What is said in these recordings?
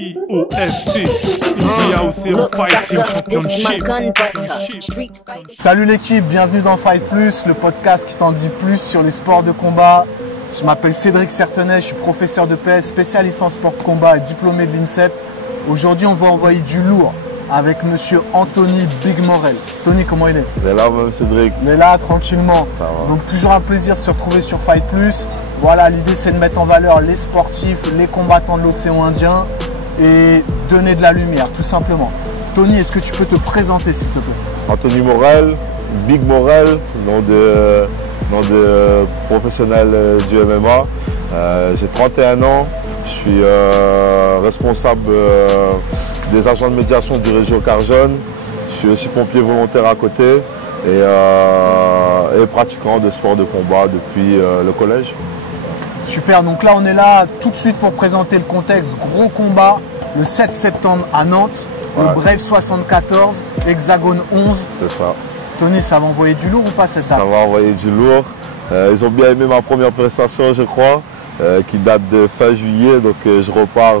IOFC, India Ocean Fighting Championship. Salut l'équipe, bienvenue dans Fight Plus, le podcast qui t'en dit plus sur les sports de combat. Je m'appelle Cédric Certenay, je suis professeur de PS, spécialiste en sport de combat et diplômé de l'INSEP. Aujourd'hui, on va envoyer du lourd avec monsieur Anthony Big Morel. Tony, comment il est? Il est là même Cédric. Il est là tranquillement. Donc toujours un plaisir de se retrouver sur Fight Plus. Voilà, l'idée c'est de mettre en valeur les sportifs, les combattants de l'océan Indien et donner de la lumière, tout simplement. Tony, est-ce que tu peux te présenter s'il te plaît? Anthony Morel, Big Morel, nom de professionnel du MMA. J'ai 31 ans, je suis responsable des agents de médiation du réseau Carjon. Je suis aussi pompier volontaire à côté et pratiquant de sport de combat depuis le collège. Super, donc là on est là tout de suite pour présenter le contexte. Gros combat le 7 septembre à Nantes, ouais. Le Brave 74, Hexagone 11. C'est ça. Tony, ça va envoyer du lourd ou pas cette date? Ça va envoyer du lourd. Ils ont bien aimé ma première prestation, je crois, qui date de fin juillet. Donc je repars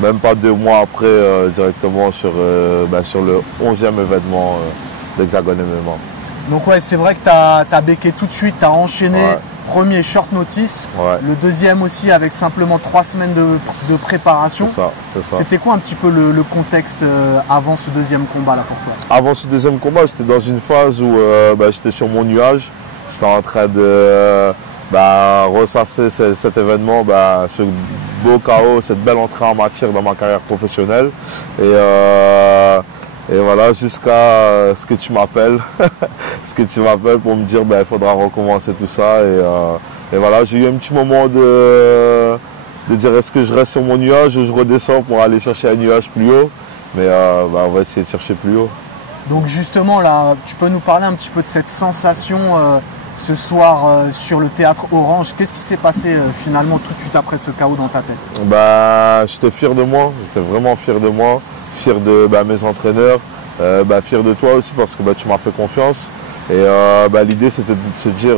même pas 2 mois après directement sur le 11e événement d'Hexagone MMA. Donc ouais, c'est vrai que tu as béqué tout de suite, tu as enchaîné. Ouais. Premier short notice, ouais. Le deuxième aussi avec simplement 3 semaines de préparation. C'est ça. C'était quoi un petit peu le contexte avant ce deuxième combat là pour toi? Avant ce deuxième combat, j'étais dans une phase où j'étais sur mon nuage. J'étais en train de ressasser cet événement, ce beau chaos, cette belle entrée en matière dans ma carrière professionnelle. Et voilà, jusqu'à ce que tu m'appelles, pour me dire il faudra recommencer tout ça. Et voilà, j'ai eu un petit moment de dire est-ce que je reste sur mon nuage ou je redescends pour aller chercher un nuage plus haut. Mais on va essayer de chercher plus haut. Donc justement là, tu peux nous parler un petit peu de cette sensation ce soir sur le théâtre Orange. Qu'est-ce qui s'est passé finalement tout de suite après ce chaos dans ta tête? J'étais fier de moi, j'étais vraiment fier de moi, fier de mes entraîneurs, fier de toi aussi parce que tu m'as fait confiance. Et l'idée c'était de se dire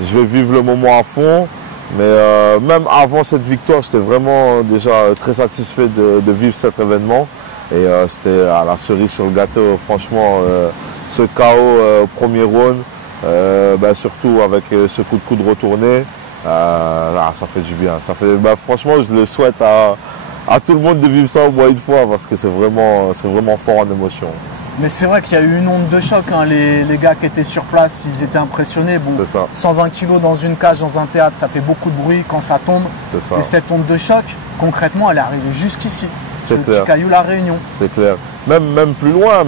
je vais vivre le moment à fond. Mais même avant cette victoire, j'étais vraiment déjà très satisfait de vivre cet événement. Et c'était à la cerise sur le gâteau, franchement, ce chaos au premier round. Surtout avec ce coup de coude retourné, ça fait du bien. Franchement, je le souhaite à tout le monde de vivre ça au moins une fois parce que c'est vraiment fort en émotion. Mais c'est vrai qu'il y a eu une onde de choc. Hein. Les gars qui étaient sur place, ils étaient impressionnés. Bon, 120 kilos dans une cage, dans un théâtre, ça fait beaucoup de bruit quand ça tombe. Et cette onde de choc, concrètement, elle est arrivée jusqu'ici. Ce petit caillou, la Réunion. C'est clair. Même plus loin,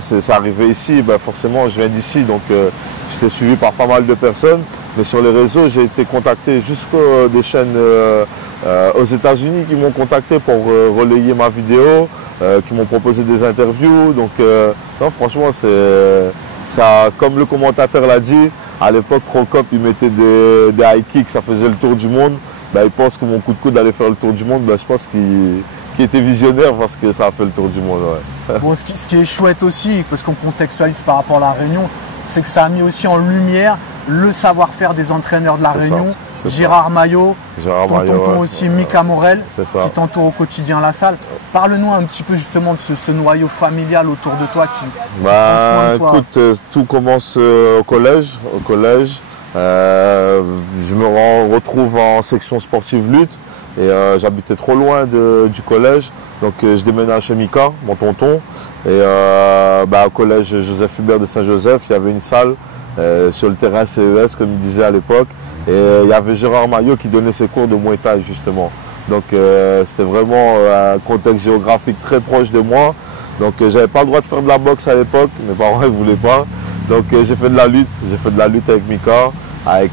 c'est arrivé ici. Forcément, je viens d'ici, donc j'étais suivi par pas mal de personnes. Mais sur les réseaux, j'ai été contacté jusqu'à des chaînes aux États-Unis qui m'ont contacté pour relayer ma vidéo, qui m'ont proposé des interviews. Donc, non, franchement, ça, comme le commentateur l'a dit, à l'époque, Crocop, il mettait des high kicks, ça faisait le tour du monde. Il pense que mon coup de coude allait faire le tour du monde. Je pense qu'il était visionnaire parce que ça a fait le tour du monde. Ouais. Bon, ce qui est chouette aussi, parce qu'on contextualise par rapport à la Réunion, c'est que ça a mis aussi en lumière le savoir-faire des entraîneurs de la Réunion. Gérard Maillot, ton tonton aussi, Mika Morel, qui t'entoure au quotidien à la salle. Parle-nous un petit peu justement de ce noyau familial autour de toi qui prend soin de toi. Écoute, tout commence au collège. Je me retrouve en section sportive lutte et j'habitais trop loin du collège. Donc je déménage chez Mika, mon tonton. Et au collège Joseph Hubert de Saint-Joseph, il y avait une salle sur le terrain CES, comme il disait à l'époque. Et il y avait Gérard Maillot qui donnait ses cours de Muay Thai, justement. Donc c'était vraiment un contexte géographique très proche de moi. Donc j'avais pas le droit de faire de la boxe à l'époque, mes parents ne voulaient pas. Donc j'ai fait de la lutte avec Mika, avec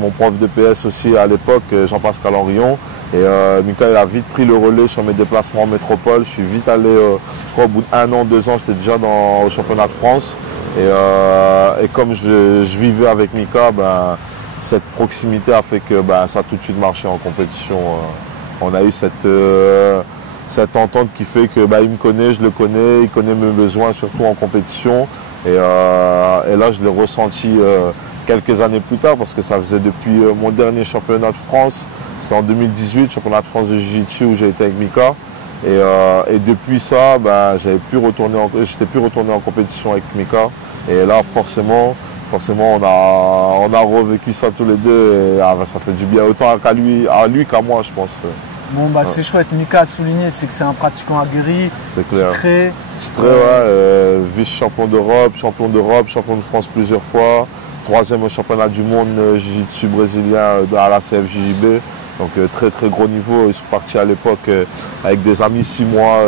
mon prof de PS aussi à l'époque, Jean-Pascal Henrion. Et Mika il a vite pris le relais sur mes déplacements en métropole. Je suis vite allé, je crois au bout d'1 an, 2 ans, j'étais déjà au championnat de France. Et comme je vivais avec Mika, cette proximité a fait que ça a tout de suite marché en compétition. On a eu cette entente qui fait que il me connaît, je le connais, il connaît mes besoins, surtout en compétition. Et là, je l'ai ressenti quelques années plus tard, parce que ça faisait depuis mon dernier championnat de France, c'est en 2018, championnat de France de Jiu-Jitsu où j'ai été avec Mika. Et depuis ça, ben, j'étais plus retourné en compétition avec Mika. Et là, forcément, on a revécu ça tous les deux. Et, ça fait du bien autant à lui qu'à moi, je pense. Bon, bah, c'est chouette. Mika a souligné, c'est que c'est un pratiquant aguerri, titré. Vice-champion d'Europe, champion de France plusieurs fois. 3e au championnat du monde Jiu-Jitsu brésilien à la CFJJB. Donc très très gros niveau. Ils sont partis à l'époque avec des amis 6 mois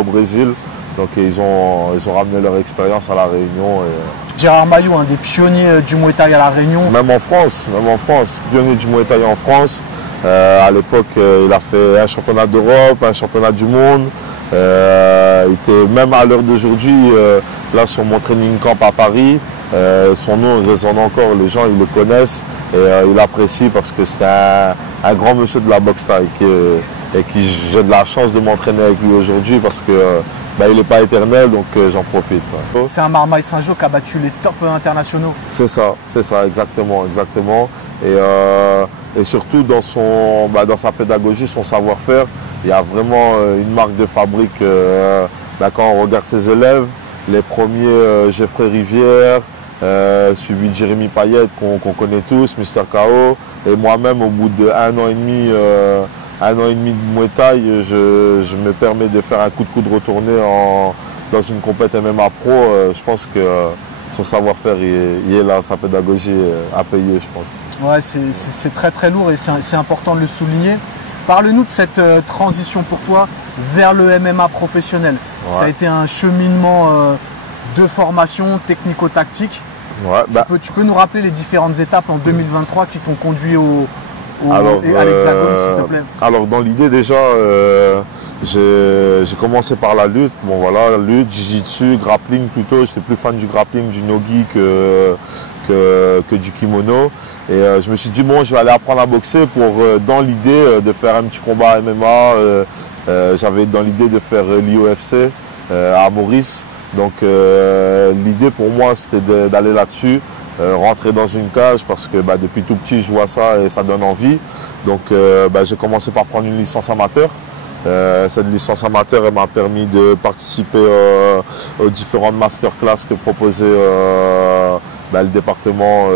au Brésil. Donc ils ont ramené leur expérience à La Réunion. Gérard Maillot, un des pionniers du Muay Thai à La Réunion. Même en France, pionnier du Muay Thai en France. À l'époque, il a fait un championnat d'Europe, un championnat du monde. Il était même à l'heure d'aujourd'hui, là sur mon training camp à Paris. Son nom résonne encore, les gens ils le connaissent et ils l'apprécient parce que c'est un grand monsieur de la boxe thaï et qui j'ai de la chance de m'entraîner avec lui aujourd'hui parce que il n'est pas éternel, donc j'en profite. C'est un Marmaille Saint-Jean qui a battu les tops internationaux. C'est ça, exactement. Et surtout dans sa pédagogie, son savoir-faire, il y a vraiment une marque de fabrique. Quand on regarde ses élèves, les premiers Geoffrey Rivière, suivi de Jérémy Payette qu'on connaît tous, Mister KO, et moi-même au bout de 1 an et demi de Muay Thai, je me permets de faire un coup de coude retourné dans une compète MMA Pro. Je pense que son savoir-faire il est là, sa pédagogie à payer, je pense. Ouais, c'est très très lourd et c'est important de le souligner. Parle-nous de cette transition pour toi vers le MMA professionnel. Ouais. Ça a été un cheminement de formation technico-tactique. Ouais, tu peux nous rappeler les différentes étapes en 2023 qui t'ont conduit à l'Hexagone, s'il te plaît? Alors dans l'idée déjà, j'ai commencé par la lutte. Bon voilà, lutte, jiu-jitsu, grappling plutôt. J'étais plus fan du grappling, du no-gi que du kimono. Et je me suis dit bon, je vais aller apprendre à boxer pour dans l'idée de faire un petit combat MMA. J'avais dans l'idée de faire l'IOFC à Maurice. Donc l'idée pour moi c'était d'aller là-dessus. Rentrer dans une cage parce que depuis tout petit je vois ça et ça donne envie. Donc j'ai commencé par prendre une licence amateur. Cette licence amateur m'a permis de participer aux différentes masterclass que proposait le département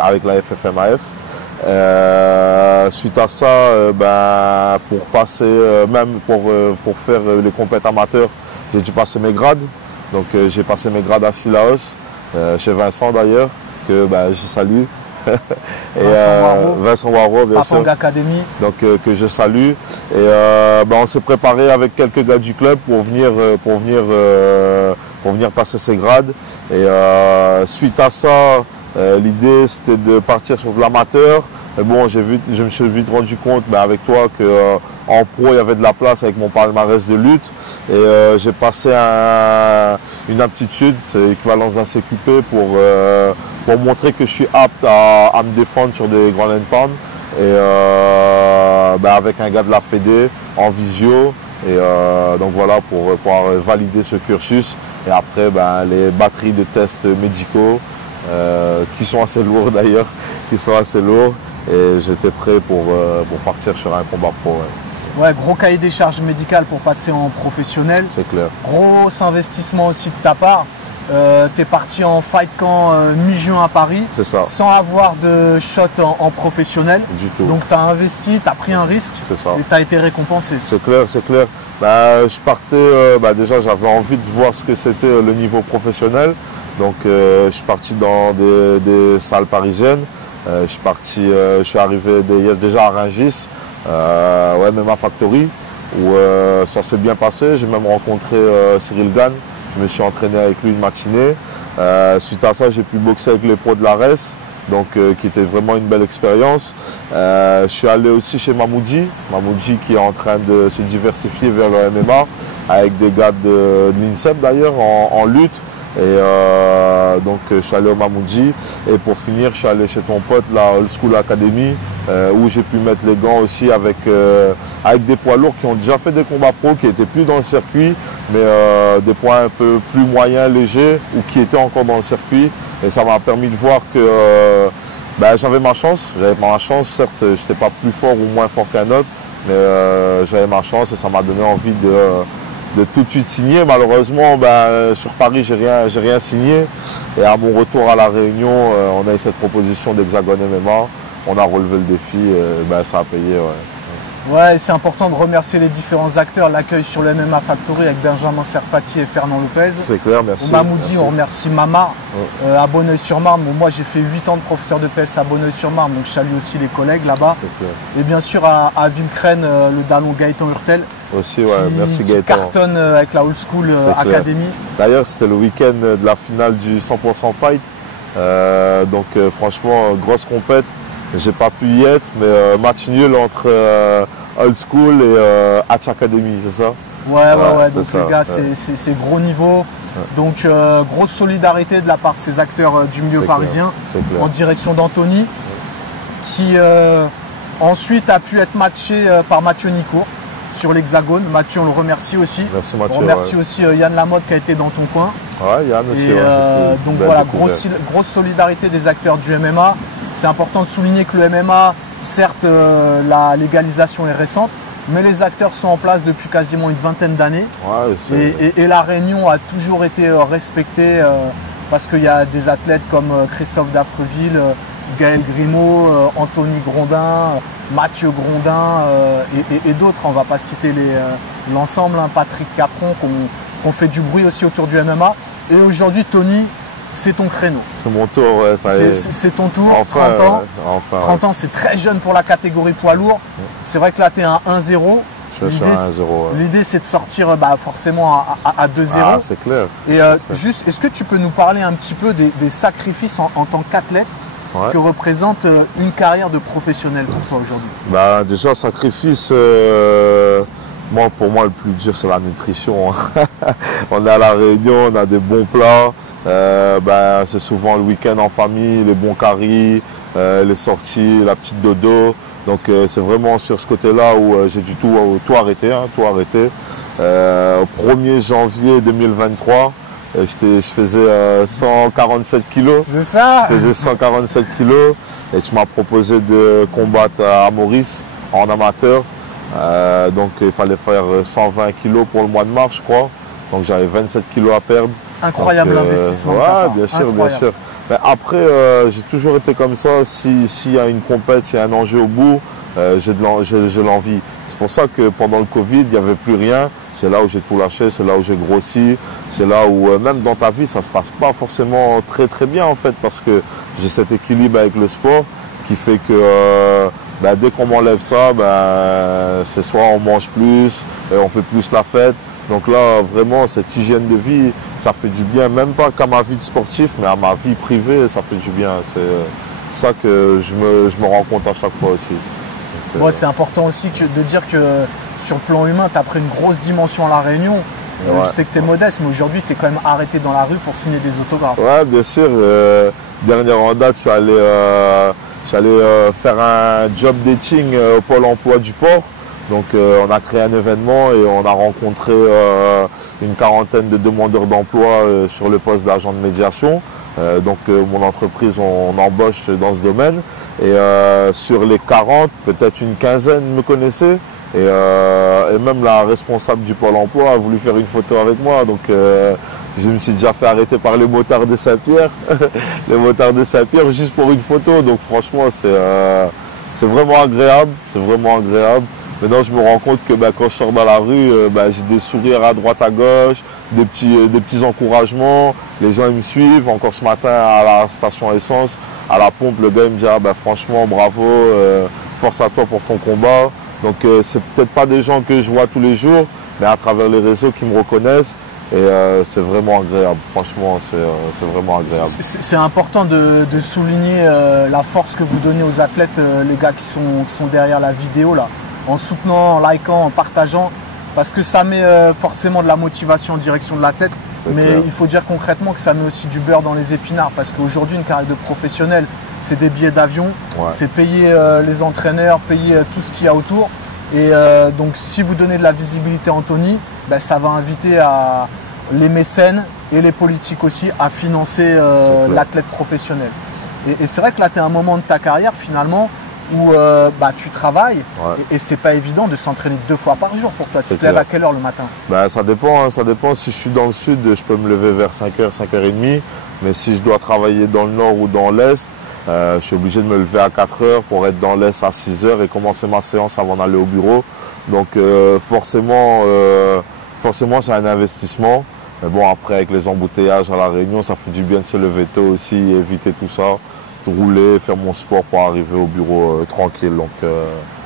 avec la FFMAF. Suite à ça, pour passer, même pour faire les compètes amateurs, j'ai dû passer mes grades. Donc j'ai passé mes grades à Sillaos. Chez Vincent d'ailleurs, que je salue. Et Vincent Waro, bien sûr. Academy. Donc que je salue. Et on s'est préparé avec quelques gars du club pour venir passer ces grades. Et suite à ça, l'idée c'était de partir sur de l'amateur. Bon, je me suis vite rendu compte avec toi qu'en pro il y avait de la place avec mon palmarès de lutte et j'ai passé une aptitude, c'est l'équivalence d'un CQP pour montrer que je suis apte à me défendre sur des grands land pound et avec un gars de la Fédé en visio et donc voilà pour pouvoir valider ce cursus et après les batteries de tests médicaux qui sont assez lourds d'ailleurs, et j'étais prêt pour partir sur un combat pro. Ouais, gros cahier des charges médicales pour passer en professionnel. C'est clair. Gros investissement aussi de ta part. Tu es parti en fight camp mi-juin à Paris. C'est ça. Sans avoir de shot en professionnel. Du tout. Donc tu as investi, tu as pris un risque. C'est ça. Et tu as été récompensé. C'est clair. Je partais, déjà j'avais envie de voir ce que c'était le niveau professionnel. Donc je suis parti dans des salles parisiennes. Je suis arrivé déjà à Rungis, MMA Factory, où ça s'est bien passé. J'ai même rencontré Cyril Gann. Je me suis entraîné avec lui une matinée. Suite à ça, j'ai pu boxer avec les pros de l'ARES, donc qui était vraiment une belle expérience. Je suis allé aussi chez Mamoudji qui est en train de se diversifier vers le MMA, avec des gars de l'INSEP d'ailleurs en lutte. Et donc je suis allé au Mamoudji et pour finir je suis allé chez ton pote la Old School Academy où j'ai pu mettre les gants aussi avec des poids lourds qui ont déjà fait des combats pro, qui n'étaient plus dans le circuit mais des poids un peu plus moyens, légers ou qui étaient encore dans le circuit. Et ça m'a permis de voir que j'avais ma chance. J'avais ma chance, certes, je n'étais pas plus fort ou moins fort qu'un autre, mais j'avais ma chance et ça m'a donné envie de tout de suite signer. Malheureusement, sur Paris, j'ai rien signé. Et à mon retour à La Réunion, on a eu cette proposition d'Hexagone MMA. On a relevé le défi, ça a payé. Ouais, c'est important de remercier les différents acteurs, l'accueil sur le MMA Factory avec Benjamin Serfati et Fernand Lopez. C'est clair, merci. Au Mamoudi, on remercie Mama à Bonneuil-sur-Marne. Bon, moi, j'ai fait 8 ans de professeur de PS à Bonneuil-sur-Marne, donc je salue aussi les collègues là-bas. Et bien sûr à Villecrène, le Dallon Gaëtan Hurtel. Aussi, ouais, merci Gaëtan. Qui cartonne avec la Old School Academy. D'ailleurs, c'était le week-end de la finale du 100% Fight. Donc franchement, grosse compète. J'ai pas pu y être, mais match nul entre Old School et Hatch Academy, c'est ça? Ouais, donc ça, les gars, c'est gros niveau. Ouais. Donc grosse solidarité de la part de ces acteurs du milieu parisien en direction d'Anthony, qui ensuite a pu être matché par Mathieu Nicourt sur l'Hexagone. Mathieu, on le remercie aussi. Merci Mathieu. On remercie aussi Yann Lamotte qui a été dans ton coin. Ouais, Yann aussi. Donc voilà, grosse solidarité des acteurs du MMA. C'est important de souligner que le MMA, certes, la légalisation est récente, mais les acteurs sont en place depuis quasiment une vingtaine d'années. Ouais, et la Réunion a toujours été respectée parce qu'il y a des athlètes comme Christophe Daffreville, Gaël Grimaud, Anthony Grondin, Mathieu Grondin et d'autres. On ne va pas citer l'ensemble, Patrick Capron, qu'on fait du bruit aussi autour du MMA. Et aujourd'hui, Tony, c'est ton créneau. C'est mon tour, ouais, ça y est. C'est ton tour, enfin, 30 ans. Enfin, 30 ans, c'est très jeune pour la catégorie poids lourd. C'est vrai que là, tu es à 1-0. L'idée, c'est de sortir forcément à 2-0. Ah, c'est clair. Et juste, est-ce que tu peux nous parler un petit peu des sacrifices en tant qu'athlète que représente une carrière de professionnel pour toi aujourd'hui? Déjà, sacrifice, pour moi, le plus dur, c'est la nutrition. On est à La Réunion, on a des bons plats. C'est souvent le week-end en famille, les bons caries, les sorties, la petite dodo. Donc c'est vraiment sur ce côté-là où j'ai dû tout arrêter. 1er janvier 2023, je faisais 147 kilos. C'est ça? Je faisais 147 kilos et tu m'as proposé de combattre à Maurice en amateur. Donc il fallait faire 120 kilos pour le mois de mars, je crois. Donc j'avais 27 kilos à perdre. Incroyable investissement. Ouais, bien sûr, bien sûr. Mais après, j'ai toujours été comme ça. S'il y a une compète, s'il y a un enjeu au bout, j'ai l'envie. C'est pour ça que pendant le Covid, il n'y avait plus rien. C'est là où j'ai tout lâché, c'est là où j'ai grossi. C'est là où, même dans ta vie, ça ne se passe pas forcément très très bien en fait, parce que j'ai cet équilibre avec le sport qui fait que dès qu'on m'enlève ça, c'est soit on mange plus, on fait plus la fête. Donc là, vraiment, cette hygiène de vie, ça fait du bien, même pas qu'à ma vie de sportif, mais à ma vie privée, ça fait du bien. C'est ça que je me rends compte à chaque fois aussi. C'est important aussi de dire que sur le plan humain, tu as pris une grosse dimension à La Réunion. Je sais que tu es modeste, mais aujourd'hui, tu es quand même arrêté dans la rue pour signer des autographes. Ouais, bien sûr. Dernière en date, je suis allé faire un job dating au Pôle emploi du port. Donc on a créé un événement et on a rencontré une quarantaine de demandeurs d'emploi sur le poste d'agent de médiation. Mon entreprise, on embauche dans ce domaine. Et sur les 40, peut-être une quinzaine me connaissaient. Et même la responsable du Pôle emploi a voulu faire une photo avec moi. Donc je me suis déjà fait arrêter par les motards de Saint-Pierre. Les motards de Saint-Pierre juste pour une photo. Donc franchement, c'est vraiment agréable. C'est vraiment agréable. Maintenant, je me rends compte que quand je sors dans la rue, j'ai des sourires à droite, à gauche, des petits encouragements. Les gens ils me suivent. Encore ce matin, à la station essence, à la pompe, le gars il me dit franchement, bravo, force à toi pour ton combat. Donc, c'est peut-être pas des gens que je vois tous les jours, mais à travers les réseaux qui me reconnaissent. Et c'est vraiment agréable. Franchement, c'est vraiment agréable. C'est important de souligner la force que vous donnez aux athlètes, les gars qui sont derrière la vidéo là. En soutenant, en likant, en partageant, parce que ça met forcément de la motivation en direction de l'athlète, mais clair. Il faut dire concrètement que ça met aussi du beurre dans les épinards, parce qu'aujourd'hui une carrière de professionnel, c'est des billets d'avion, c'est payer les entraîneurs, payer tout ce qu'il y a autour, et donc si vous donnez de la visibilité à Anthony, ça va inviter les mécènes et les politiques aussi à financer l'athlète professionnel. Et c'est vrai que là, tu es à un moment de ta carrière finalement où tu travailles et c'est pas évident de s'entraîner 2 fois par jour pour toi. Tu te lèves à quelle heure le matin? Ça dépend, hein, ça dépend. Si je suis dans le sud, je peux me lever vers 5h, 5h30. Mais si je dois travailler dans le nord ou dans l'est, je suis obligé de me lever à 4h pour être dans l'est à 6h et commencer ma séance avant d'aller au bureau. Donc forcément c'est un investissement. Mais bon, après avec les embouteillages à La Réunion, ça fait du bien de se lever tôt aussi, éviter tout ça. Rouler, faire mon sport pour arriver au bureau tranquille. Donc,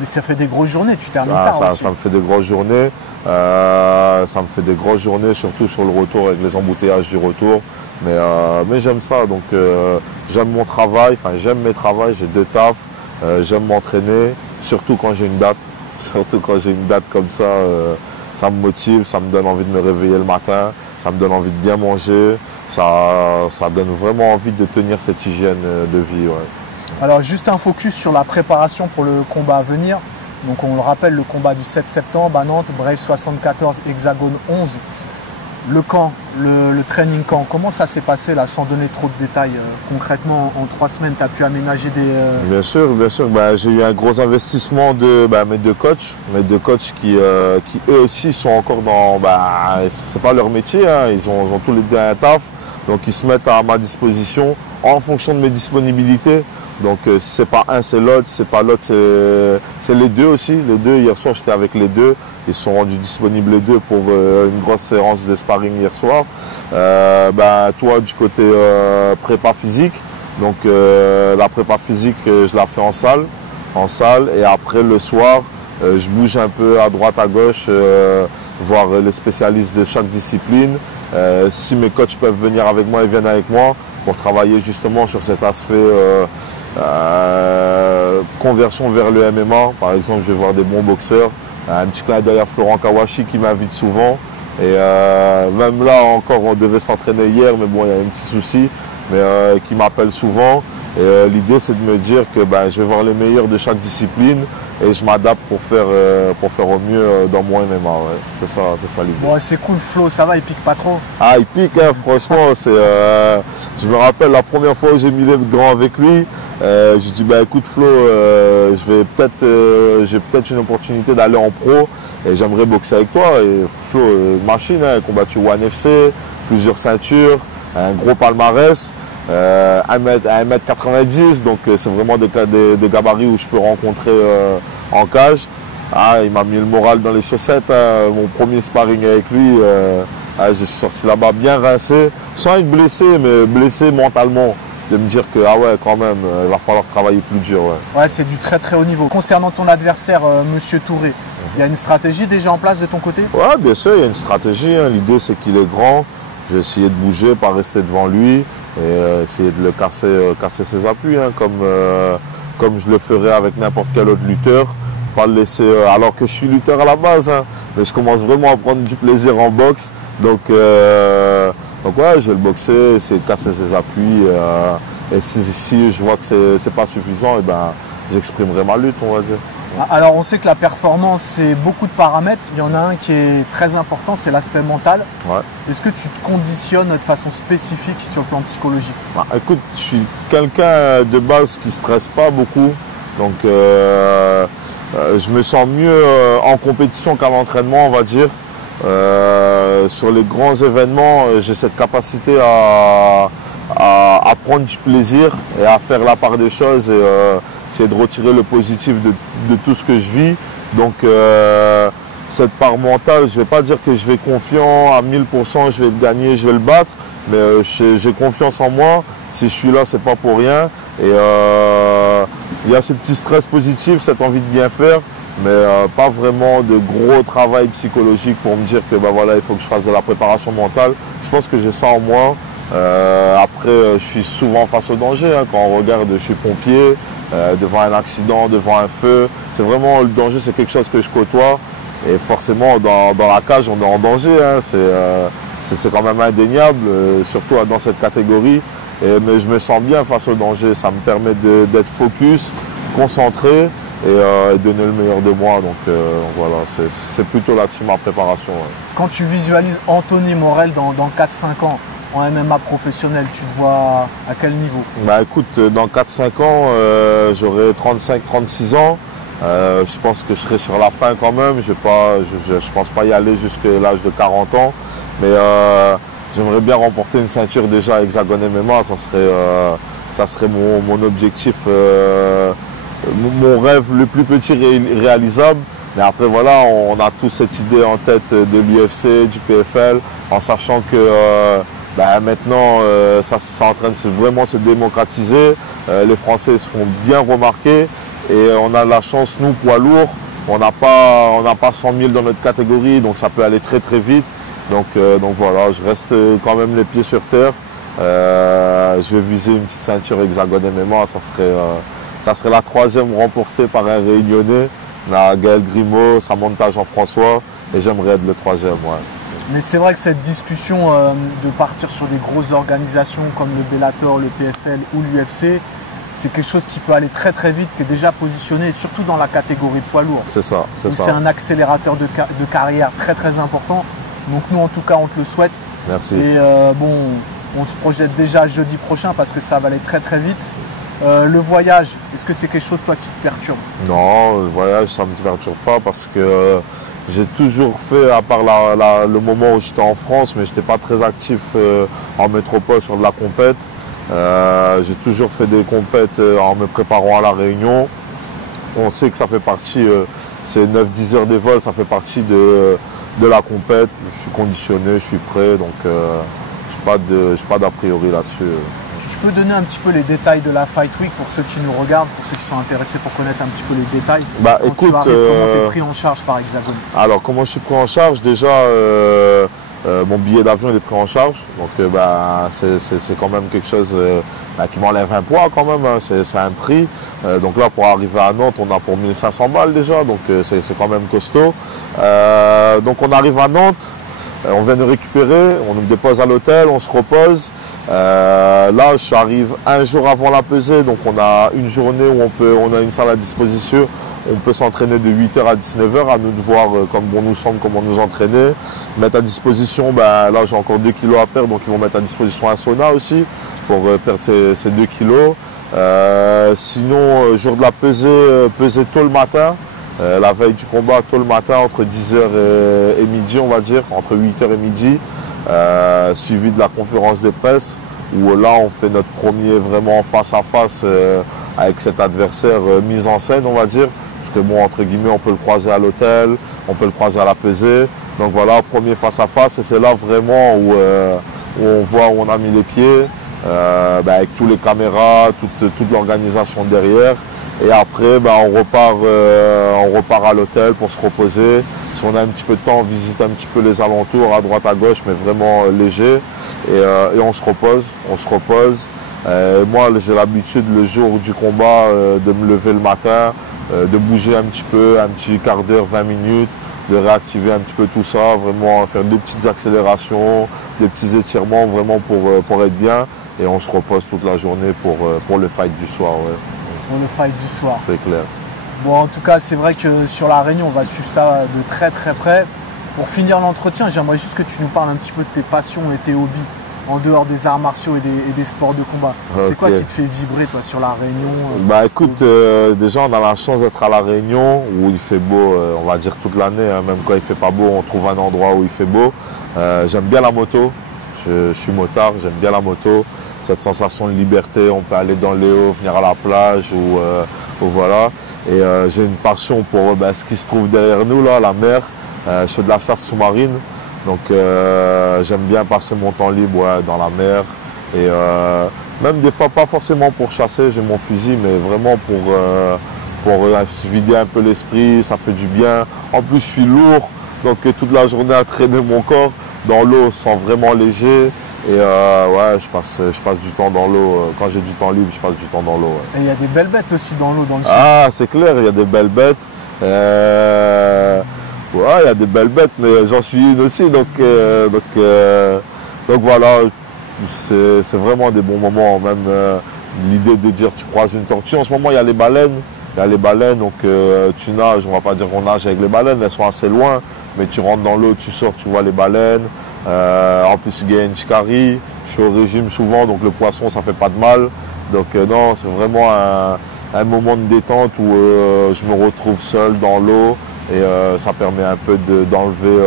mais ça fait des grosses journées, tu termines tard aussi. Ça me fait des grosses journées. Ça me fait des grosses journées, surtout sur le retour avec les embouteillages du retour. Mais j'aime ça. Donc j'aime mon travail, j'aime mes travails, j'ai 2 tafs. J'aime m'entraîner, surtout quand j'ai une date. Surtout quand j'ai une date comme ça me motive, ça me donne envie de me réveiller le matin, ça me donne envie de bien manger. Ça donne vraiment envie de tenir cette hygiène de vie. Ouais. Alors juste un focus sur la préparation pour le combat à venir. Donc on le rappelle, le combat du 7 septembre à Nantes, Brave 74, Hexagone 11. Le camp, le training camp, comment ça s'est passé là, sans donner trop de détails concrètement en 3 semaines, tu as pu aménager des... Bien sûr. J'ai eu un gros investissement de mes 2 coachs. Mes 2 coachs qui eux aussi sont encore dans... c'est pas leur métier, hein, ils ont tous les 2 un taf. Donc ils se mettent à ma disposition en fonction de mes disponibilités. Donc si c'est pas un, c'est l'autre, si c'est pas l'autre, c'est les 2 aussi. Les 2, hier soir j'étais avec les 2. Ils sont rendus disponibles les 2 pour une grosse séance de sparring hier soir. Toi du côté prépa physique. Donc la prépa physique, je la fais en salle. Et après le soir, je bouge un peu à droite, à gauche, voir les spécialistes de chaque discipline. Si mes coachs peuvent venir avec moi, ils viennent avec moi pour travailler justement sur cet aspect conversion vers le MMA. Par exemple, je vais voir des bons boxeurs. Un petit clin d'œil à Florent Kawashi qui m'invite souvent. Et même là encore, on devait s'entraîner hier, mais bon, il y a un petit souci, mais qui m'appelle souvent. Et l'idée, c'est de me dire que je vais voir les meilleurs de chaque discipline et je m'adapte pour faire au mieux dans mon MMA. Ouais. C'est ça l'idée. Bon, c'est cool, Flo, ça va, il pique pas trop? Ah, il pique, hein, franchement. Je me rappelle la première fois où j'ai mis les gants avec lui, j'ai dit écoute Flo, j'ai peut-être une opportunité d'aller en pro et j'aimerais boxer avec toi. Et Flo, machine, hein, combattu One FC, plusieurs ceintures, un gros palmarès. 1m90, donc c'est vraiment des gabarits où je peux rencontrer en cage. Il m'a mis le moral dans les chaussettes, hein. Mon premier sparring avec lui, je suis sorti là-bas bien rincé, sans être blessé, mais blessé mentalement. De me dire que quand même, il va falloir travailler plus dur. Ouais, c'est du très très haut niveau. Concernant ton adversaire, Monsieur Touré, il y a une stratégie déjà en place de ton côté? Ouais, bien sûr, il y a une stratégie, hein. L'idée c'est qu'il est grand. J'ai essayé de bouger, pas rester devant lui et essayer de le casser ses appuis, hein, comme je le ferais avec n'importe quel autre lutteur. Pas le laisser, alors que je suis lutteur à la base, hein, mais je commence vraiment à prendre du plaisir en boxe. Donc ouais, je vais le boxer, essayer de casser ses appuis. Et si je vois que c'est pas suffisant, j'exprimerai ma lutte, on va dire. Alors on sait que la performance, c'est beaucoup de paramètres. Il y en a un qui est très important, c'est l'aspect mental. Ouais. Est-ce que tu te conditionnes de façon spécifique sur le plan psychologique? Écoute, je suis quelqu'un de base qui ne stresse pas beaucoup. Donc je me sens mieux en compétition qu'à l'entraînement, on va dire. Sur les grands événements, j'ai cette capacité à prendre du plaisir et à faire la part des choses et essayer de retirer le positif de tout ce que je vis. Donc cette part mentale, je ne vais pas dire que je vais confiant à 1000%, je vais le gagner, je vais le battre, mais j'ai confiance en moi. Si je suis là, c'est pas pour rien. Et il y a ce petit stress positif, cette envie de bien faire, mais pas vraiment de gros travail psychologique pour me dire que il faut que je fasse de la préparation mentale. Je pense que j'ai ça en moi. Après, je suis souvent face au danger, hein. Quand on regarde, je suis pompier, devant un accident, devant un feu. C'est vraiment le danger, c'est quelque chose que je côtoie. Et forcément, dans la cage, on est en danger, hein. C'est quand même indéniable, surtout dans cette catégorie. Mais je me sens bien face au danger. Ça me permet d'être focus, concentré et donner le meilleur de moi. Donc voilà, c'est plutôt là-dessus ma préparation. Ouais. Quand tu visualises Anthony Morel dans 4-5 ans, en MMA professionnel? Tu te vois à quel niveau? Bah écoute, dans 4-5 ans, j'aurai 35-36 ans. Je pense que je serai sur la fin quand même. Je pense pas y aller jusqu'à l'âge de 40 ans. Mais j'aimerais bien remporter une ceinture déjà Hexagone MMA. Ça serait mon objectif, mon rêve le plus petit réalisable. Mais après voilà, on a tous cette idée en tête de l'UFC, du PFL, en sachant que maintenant ça est en train de vraiment se démocratiser. Les Français se font bien remarquer et on a la chance, nous, poids lourds, on n'a pas 100 000 dans notre catégorie, donc ça peut aller très très vite. Donc voilà, je reste quand même les pieds sur terre. Je vais viser une petite ceinture Hexagone MMA, ça serait la 3e remportée par un Réunionnais. On a Gaël Grimaud, Samantha Jean-François et j'aimerais être le 3e. Ouais. Mais c'est vrai que cette discussion de partir sur des grosses organisations comme le Bellator, le PFL ou l'UFC, c'est quelque chose qui peut aller très très vite, qui est déjà positionné, surtout dans la catégorie poids lourd. C'est ça, c'est ça. C'est un accélérateur de carrière très très important. Donc nous en tout cas on te le souhaite. Merci. Et on se projette déjà jeudi prochain parce que ça va aller très très vite. Le voyage, est-ce que c'est quelque chose toi qui te perturbe? Non, le voyage ça ne me perturbe pas parce que j'ai toujours fait, à part le moment où j'étais en France, mais je n'étais pas très actif en métropole sur de la compète. J'ai toujours fait des compètes en me préparant à la Réunion. On sait que ça fait partie, c'est 9-10 heures de vol, ça fait partie de la compète. Je suis conditionné, je suis prêt, donc je n'ai pas d'a priori là-dessus. Tu peux donner un petit peu les détails de la Fight Week pour ceux qui nous regardent, pour ceux qui sont intéressés pour connaître un petit peu les détails? Écoute, comment tu es pris en charge par Hexagone? Alors, comment je suis pris en charge? Déjà, mon billet d'avion il est pris en charge. Donc, c'est quand même quelque chose qui m'enlève un poids quand même. Hein. C'est un prix. Donc là, pour arriver à Nantes, on a pour 1500 balles déjà. Donc, c'est quand même costaud. Donc, on arrive à Nantes. On vient de récupérer, on nous dépose à l'hôtel, on se repose. Là, j'arrive un jour avant la pesée, donc on a une journée où on a une salle à disposition. On peut s'entraîner de 8h à 19h, à nous de voir comme bon nous semble, comment nous entraîner. Mettre à disposition, là j'ai encore 2 kilos à perdre, donc ils vont mettre à disposition un sauna aussi pour perdre ces 2 kilos. Sinon, jour de la pesée, peser tôt le matin. La veille du combat, tôt le matin, entre 10h et midi, on va dire, entre 8h et midi, suivi de la conférence de presse, où là, on fait notre premier vraiment face-à-face avec cet adversaire mis en scène, on va dire. Parce que bon, entre guillemets, on peut le croiser à l'hôtel, on peut le croiser à la pesée. Donc voilà, premier face-à-face, et c'est là vraiment où on voit où on a mis les pieds, avec tous les caméras, toute l'organisation derrière. Et après, on repart à l'hôtel pour se reposer. Si on a un petit peu de temps, on visite un petit peu les alentours, à droite, à gauche, mais vraiment léger. Et on se repose. Moi, j'ai l'habitude, le jour du combat, de me lever le matin, de bouger un petit peu, un petit quart d'heure, 20 minutes, de réactiver un petit peu tout ça, vraiment faire des petites accélérations, des petits étirements, vraiment pour être bien. Et on se repose toute la journée pour le fight du soir. Ouais. Pour le fight du soir. C'est clair. Bon, en tout cas, c'est vrai que sur la Réunion, on va suivre ça de très très près. Pour finir l'entretien, j'aimerais juste que tu nous parles un petit peu de tes passions et tes hobbies en dehors des arts martiaux et des sports de combat. Okay. C'est quoi qui te fait vibrer, toi, sur la Réunion? Écoute, déjà, on a la chance d'être à la Réunion où il fait beau, on va dire toute l'année. Hein, même quand il fait pas beau, on trouve un endroit où il fait beau. J'aime bien la moto. Je suis motard, j'aime bien la moto. Cette sensation de liberté, on peut aller dans les hauts, venir à la plage ou voilà. Et j'ai une passion pour ce qui se trouve derrière nous, là, la mer. Je fais de la chasse sous-marine, donc j'aime bien passer mon temps libre dans la mer. Et même des fois, pas forcément pour chasser, j'ai mon fusil, mais vraiment pour se vider un peu l'esprit, ça fait du bien. En plus, je suis lourd, donc toute la journée à traîner mon corps dans l'eau, sans vraiment léger. Et je passe du temps dans l'eau. Quand j'ai du temps libre, je passe du temps dans l'eau. Ouais. Et il y a des belles bêtes aussi dans l'eau, dans le sud. Ah, c'est clair, il y a des belles bêtes. Il y a des belles bêtes, mais j'en suis une aussi. Donc voilà, c'est vraiment des bons moments. Même l'idée de dire tu croises une tortue. En ce moment, il y a les baleines. Donc tu nages, on va pas dire qu'on nage avec les baleines, elles sont assez loin. Mais tu rentres dans l'eau, tu sors, tu vois les baleines. En plus, il y a une Chikari. Je suis au régime souvent, donc le poisson, ça fait pas de mal. Donc non, c'est vraiment un moment de détente où je me retrouve seul dans l'eau et ça permet un peu d'enlever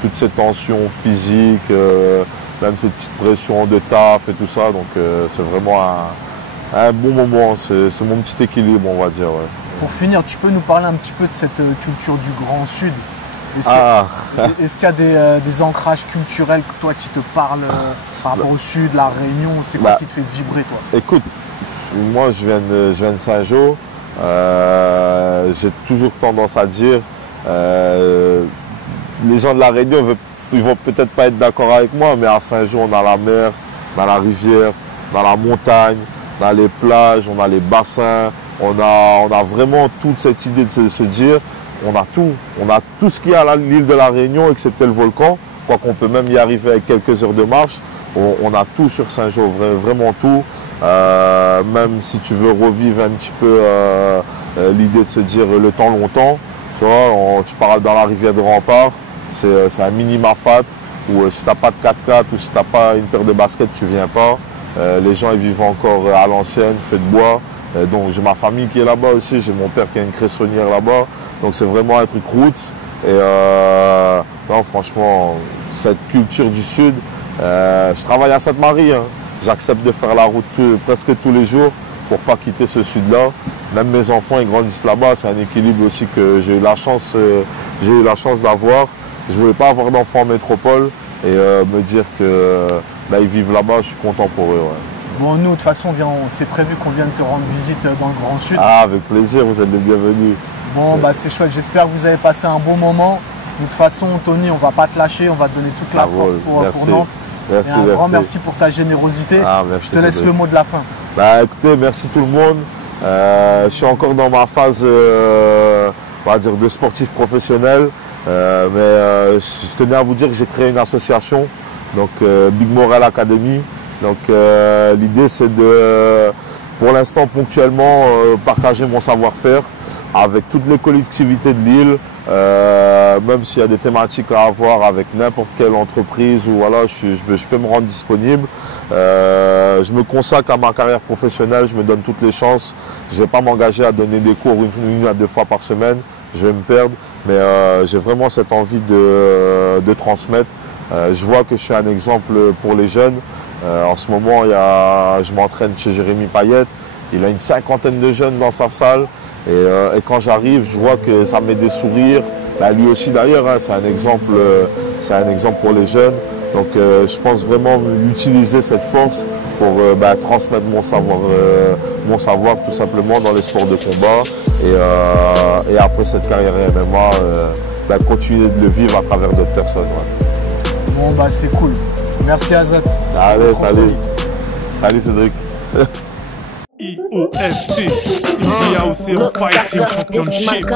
toute cette tension physique, même cette petite pression de taf et tout ça. Donc c'est vraiment un bon moment, c'est mon petit équilibre, on va dire. Ouais. Pour finir, tu peux nous parler un petit peu de cette culture du Grand Sud? Est-ce qu'il y a des ancrages culturels que toi qui te parlent par rapport au Sud, la Réunion? C'est quoi qui te fait vibrer, toi? Écoute, moi je viens de Saint-Jean. J'ai toujours tendance à dire les gens de la Réunion, ils vont peut-être pas être d'accord avec moi, mais à Saint-Jean, on a la mer, on a la rivière, on a la montagne, on a les plages, on a les bassins, on a vraiment toute cette idée de se dire on a tout ce qu'il y a à l'île de la Réunion, excepté le volcan, quoi qu'on peut même y arriver avec quelques heures de marche. On a tout sur Saint-Jean, vraiment tout. Même si tu veux revivre un petit peu l'idée de se dire le temps longtemps, tu vois, tu parles dans la rivière de Rempart, c'est un mini Mafat où si tu n'as pas de 4x4 ou si tu n'as pas une paire de baskets, tu ne viens pas. Les gens ils vivent encore à l'ancienne, fait de bois. Donc j'ai ma famille qui est là-bas aussi, j'ai mon père qui a une cressonnière là-bas. Donc c'est vraiment un truc roots. Et non, franchement, cette culture du Sud, je travaille à Sainte-Marie. Hein. J'accepte de faire la route presque tous les jours pour pas quitter ce Sud-là. Même mes enfants, ils grandissent là-bas. C'est un équilibre aussi que j'ai eu la chance d'avoir. Je voulais pas avoir d'enfants en métropole et me dire que ils vivent là-bas, je suis content pour eux. Ouais. Bon, nous, de toute façon, c'est prévu qu'on vienne te rendre visite dans le Grand Sud. Ah, avec plaisir, vous êtes les bienvenus. Bon, c'est chouette. J'espère que vous avez passé un bon moment. De toute façon, Tony, on va pas te lâcher. On va te donner toute la force pour Nantes. Merci, et un grand merci pour ta générosité. Merci, je te laisse le mot de la fin. Écoutez, merci tout le monde. Je suis encore dans ma phase on va dire de sportif professionnel. Mais je tenais à vous dire que j'ai créé une association, donc Big Morel Academy. Donc l'idée c'est de, pour l'instant ponctuellement, partager mon savoir-faire avec toutes les collectivités de l'île, même s'il y a des thématiques à avoir avec n'importe quelle entreprise ou voilà, je peux me rendre disponible. Je me consacre à ma carrière professionnelle, je me donne toutes les chances. Je ne vais pas m'engager à donner des cours une à deux fois par semaine, je vais me perdre, mais j'ai vraiment cette envie de transmettre. Je vois que je suis un exemple pour les jeunes. En ce moment, je m'entraîne chez Jérémy Payette. Il a une 50aine de jeunes dans sa salle. Et quand j'arrive, je vois que ça me met des sourires. Lui aussi d'ailleurs, hein, c'est un exemple pour les jeunes. Donc je pense vraiment utiliser cette force pour transmettre mon savoir tout simplement dans les sports de combat. Et après cette carrière MMA, continuer de le vivre à travers d'autres personnes. Ouais. Bon c'est cool. Merci Azat. Allez, salut. Salut Cédric. EOFC, India Fighting Championship.